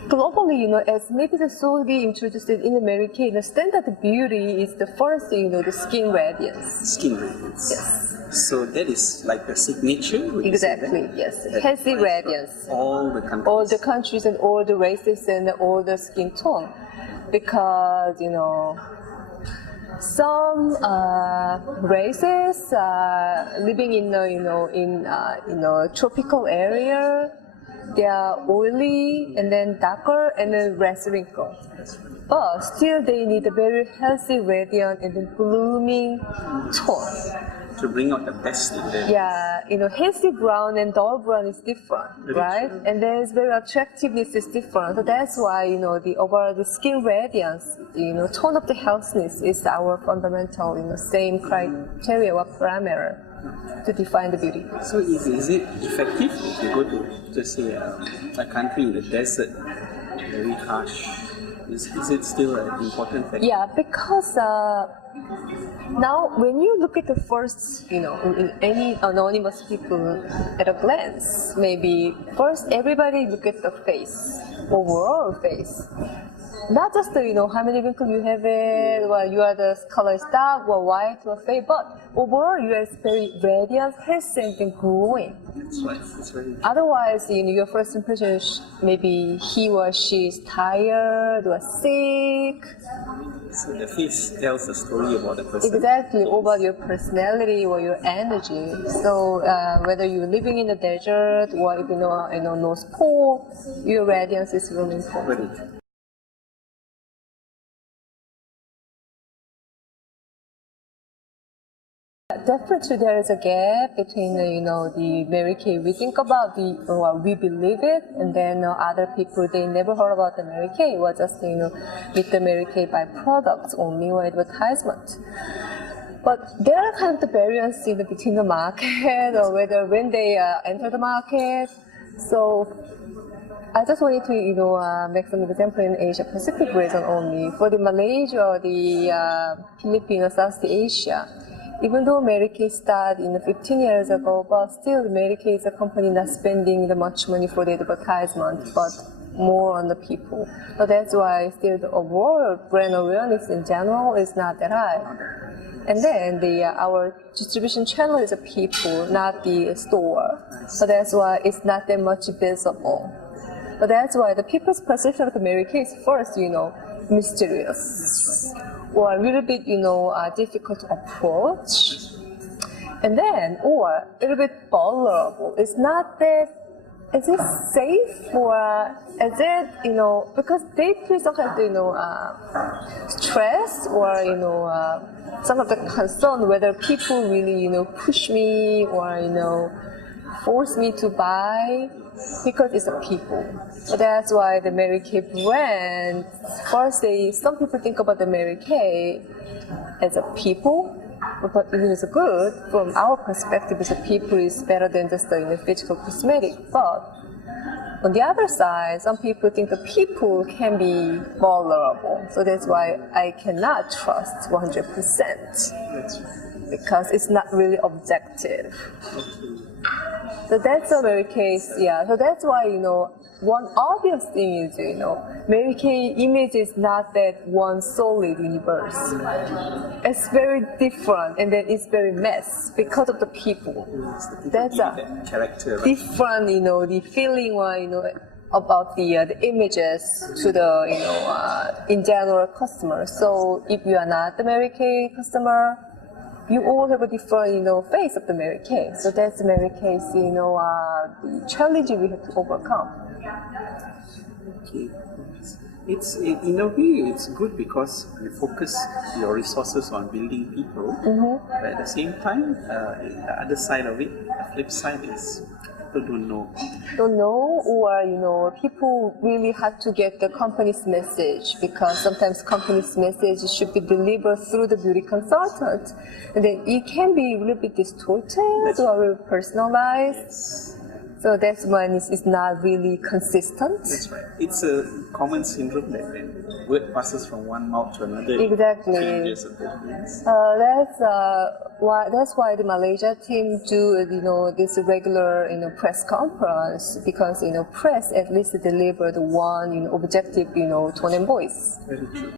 Globally, as maybe the slowly introduced it in America, the standard beauty is the first, the skin radiance. Skin radiance. Yes. So that is like the signature? Exactly, yes. Healthy radiance. All the countries. All the countries and all the races and all the skin tone. Because, some races living in tropical area, they are oily and then darker and then less wrinkled. But still they need a very healthy, radiant and then blooming tone. To bring out the best in them. Yeah, hazy brown and dull brown is different, right? True. And there's very attractiveness is different. So that's why, the overall the skin radiance, tone of the healthiness is our fundamental, same criteria or parameter to define the beauty. So is it effective if you go to say a country in the desert, very harsh? Is it still an important factor? Yeah, because now when you look at the first, in any anonymous people at a glance, maybe first everybody look at the face, overall face. Not just how many wrinkles you have it, or you are the color is dark or white or fair, but overall you are very radiant, healthy and glowing. That's right. That's very. Otherwise, your first impression is maybe he or she is tired or sick. So the face tells a story about the person. Exactly, about your personality or your energy. So whether you're living in the desert or if North Pole, your radiance is really important. Right. Definitely, there is a gap between the Mary Kay we think about we believe it, and then other people they never heard about the Mary Kay or just meet the Mary Kay by products only or advertisement. But there are kind of the barriers between the market or whether when they enter the market. So I just wanted to make some example in Asia Pacific region only for the Malaysia or the Philippines, South Asia. Even though Mary Kay started 15 years ago, but still Mary Kay is a company not spending that much money for the advertisement, but more on the people. So that's why still the overall brand awareness in general is not that high. And then our distribution channel is the people, not the store. So that's why it's not that much visible. But that's why the people's perception of the Mary Kay is first, mysterious. Or a little bit, difficult to approach, and then, or a little bit vulnerable. It's not that, is it safe, or is it, because they feel some kind of, stress, or, some of the concern whether people really, push me, or, force me to buy, because it's a people. So that's why the Mary Kay brand, first some people think about the Mary Kay as a people, but it is good from our perspective as a people is better than just the physical cosmetic. But on the other side, some people think the people can be vulnerable. So that's why I cannot trust 100%. Because it's not really objective. So that's a Mary Kay, yeah. So that's why, one obvious thing is, Mary Kay image is not that one solid universe. It's very different, and then it's very mess because of the people. That's a character. Different, the feeling, about the images to the, in general customer. So if you are not the Mary Kay customer, you all have a different, face of the Mary Kay. So that's the Mary Kay's, the challenge we have to overcome. Okay. It's in a way it's good because you focus your resources on building people. Mm-hmm. But at the same time, the other side of it, the flip side is people don't know, or people really have to get the company's message, because sometimes company's message should be delivered through the beauty consultant, and then it can be a little bit distorted or personalized. So that's when it's not really consistent. That's right. It's a common syndrome that when word passes from one mouth to another, Exactly. it changes certain meanings. That's why the Malaysia team do this regular press conference, because press at least deliver the one objective tone and voice. Very true.